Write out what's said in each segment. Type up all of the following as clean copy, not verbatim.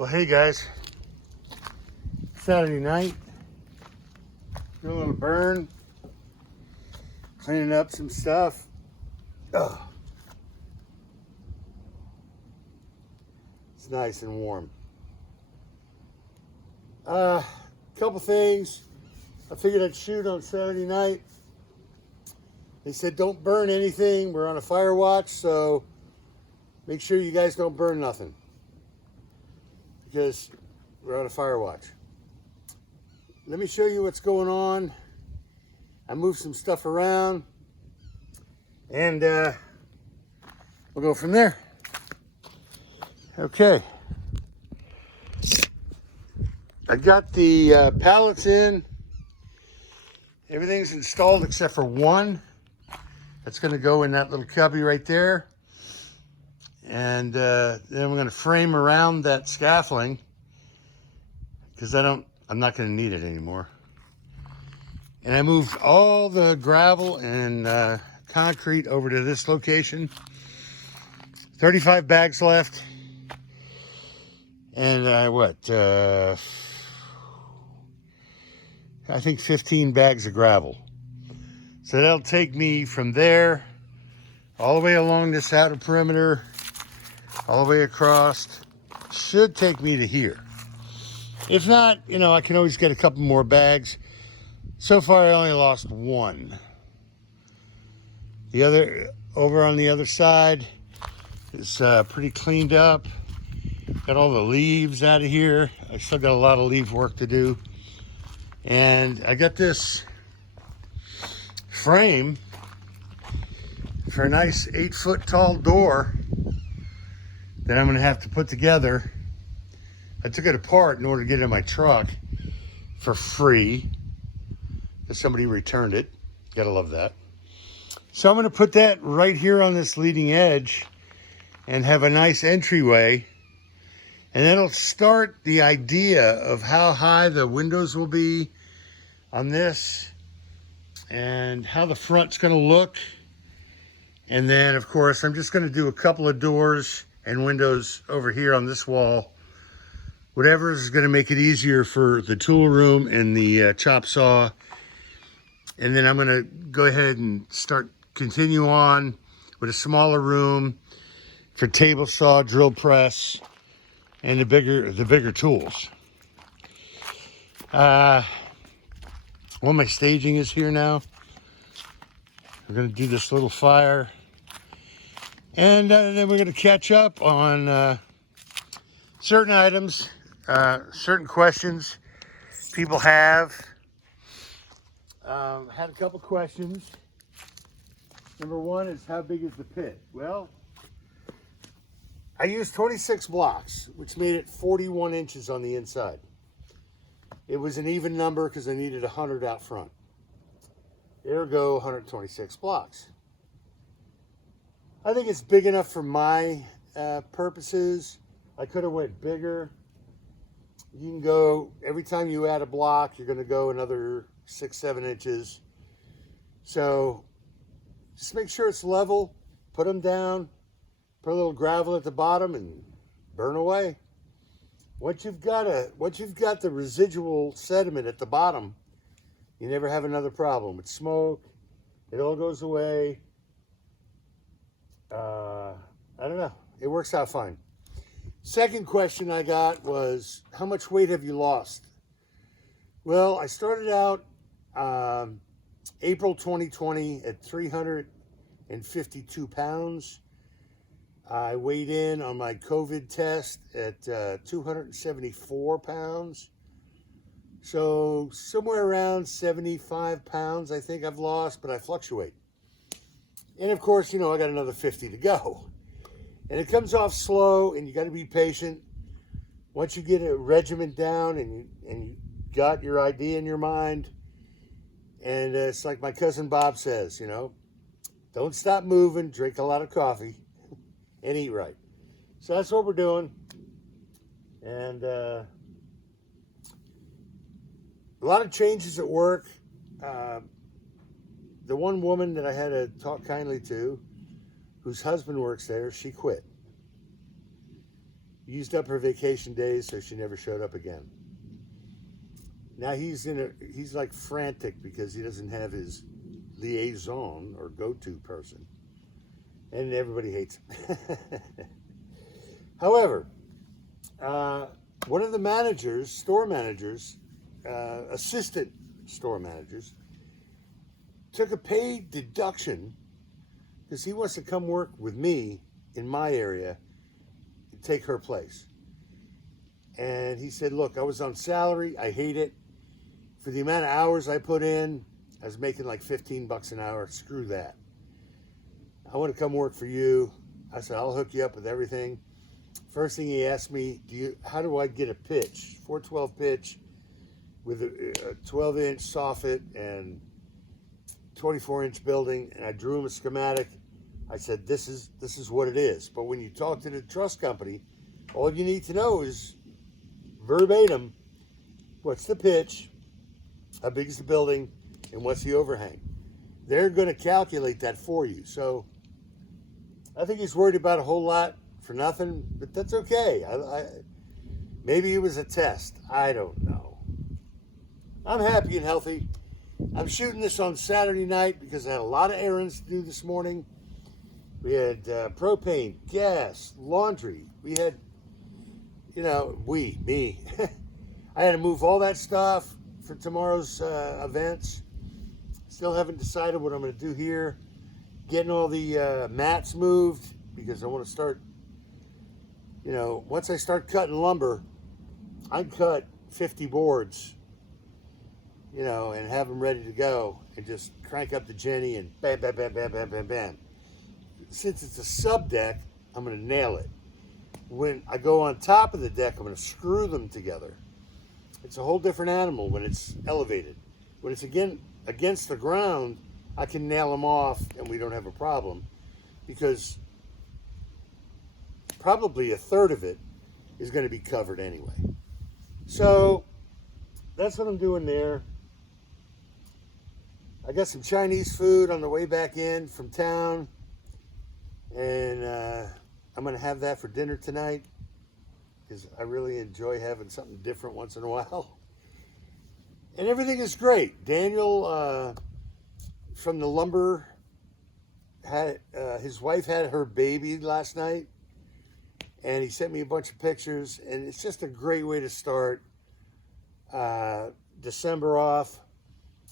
Well, hey guys, Saturday night, doing a little burn, cleaning up some stuff. Oh, it's nice and warm. Couple things I figured I'd shoot on Saturday night. They said don't burn anything. We're on a fire watch, so make sure you guys don't burn nothing because we're on a fire watch. Let me show you what's going on. I moved some stuff around and we'll go from there. Okay. I got the pallets in. Everything's installed except for one. That's going to go in that little cubby right there. And then we're going to frame around that scaffolding because I'm not going to need it anymore. And I moved all the gravel and concrete over to this location. 35 bags left. And I think 15 bags of gravel. So that'll take me from there all the way along this outer perimeter, all the way across. Should take me to here. If not, I can always get a couple more bags. So far, I only lost one. The other, over on the other side, is pretty cleaned up. Got all the leaves out of here. I still got a lot of leaf work to do. And I got this frame for a nice 8-foot tall door that I'm gonna have to put together. I took it apart in order to get it in my truck for free because somebody returned it. Gotta love that. So I'm gonna put that right here on this leading edge and have a nice entryway. And that'll start the idea of how high the windows will be on this and how the front's gonna look. And then of course, I'm just gonna do a couple of doors and windows over here on this wall. Whatever is gonna make it easier for the tool room and the chop saw. And then I'm gonna go ahead and continue on with a smaller room for table saw, drill press, and the bigger tools. Well, my staging is here now. We're gonna do this little fire. And then we're gonna catch up on certain items, certain questions people have. Had a couple questions. Number one is, how big is the pit? Well, I used 26 blocks, which made it 41 inches on the inside. It was an even number because I needed 100 out front. Ergo, 126 blocks. I think it's big enough for my purposes. I could have went bigger. You can go, every time you add a block, you're gonna go another 6-7 inches. So just make sure it's level, put them down, put a little gravel at the bottom and burn away. Once you've got the residual sediment at the bottom, you never have another problem with smoke. It all goes away. I don't know. It works out fine. Second question I got was, how much weight have you lost? Well, I started out April 2020 at 352 pounds. I weighed in on my COVID test at 274 pounds. So somewhere around 75 pounds I think I've lost, but I fluctuate. And of course, I got another 50 to go. And it comes off slow and you got to be patient. Once you get a regimen down and you got your idea in your mind, and it's like my cousin Bob says, don't stop moving, drink a lot of coffee, and eat right. So that's what we're doing. And a lot of changes at work. The one woman that I had to talk kindly to, whose husband works there, she quit. used up her vacation days, so she never showed up again. Now he's like frantic because he doesn't have his liaison or go-to person, and everybody hates him. However, one of the managers, store managers, assistant store managers, took a paid deduction because he wants to come work with me in my area and take her place. And he said, look, I was on salary. I hate it. For the amount of hours I put in, I was making like $15 an hour. Screw that. I want to come work for you. I said, I'll hook you up with everything. First thing he asked me, how do I get a pitch? 412 pitch with a 12-inch soffit and 24-inch building. And I drew him a schematic. I said, this is what it is. But when you talk to the trust company, all you need to know is verbatim, what's the pitch, how big is the building, and what's the overhang. They're going to calculate that for you. So I think he's worried about a whole lot for nothing, but that's okay. Maybe it was a test. I don't know. I'm happy and healthy. I'm shooting this on Saturday night because I had a lot of errands to do this morning. We had propane, gas, laundry. We had, me. I had to move all that stuff for tomorrow's events. Still haven't decided what I'm going to do here. Getting all the mats moved because I want to start, once I start cutting lumber, I cut 50 boards, and have them ready to go and just crank up the Jenny and bam, bam, bam, bam, bam, bam, bam. Since it's a sub deck, I'm going to nail it. When I go on top of the deck, I'm going to screw them together. It's a whole different animal when it's elevated. When it's against the ground, I can nail them off and we don't have a problem because probably a third of it is going to be covered anyway. So that's what I'm doing there. I got some Chinese food on the way back in from town, and I'm going to have that for dinner tonight because I really enjoy having something different once in a while. And everything is great. Daniel from the lumber had his wife had her baby last night, and he sent me a bunch of pictures, and it's just a great way to start December off,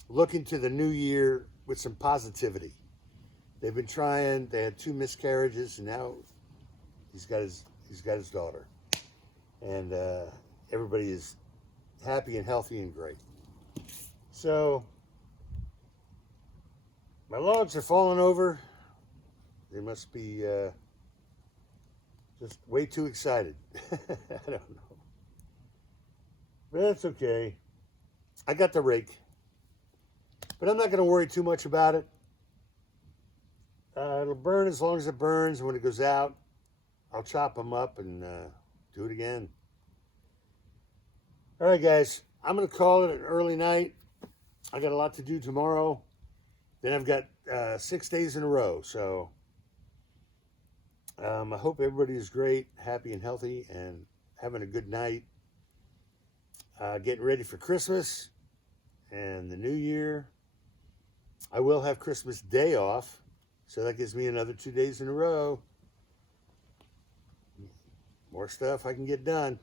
looking to the new year with some positivity. They've been trying. They had 2 miscarriages, and now he's got his daughter, and everybody is happy and healthy and great. So my logs are falling over. They must be just way too excited. I don't know. But that's okay. I got the rake. But I'm not going to worry too much about it. It'll burn as long as it burns. When it goes out, I'll chop them up and do it again. All right, guys. I'm going to call it an early night. I got a lot to do tomorrow. Then I've got 6 days in a row. So I hope everybody is great, happy and healthy, and having a good night. Getting ready for Christmas and the New Year. I will have Christmas Day off, so that gives me another 2 days in a row. More stuff I can get done.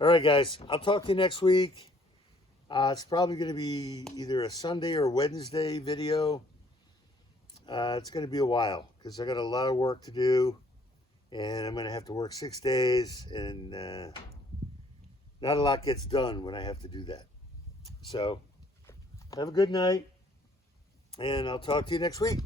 All right, guys. I'll talk to you next week. It's probably going to be either a Sunday or Wednesday video. It's going to be a while because I got a lot of work to do, and I'm going to have to work 6 days, and not a lot gets done when I have to do that. So have a good night, and I'll talk to you next week.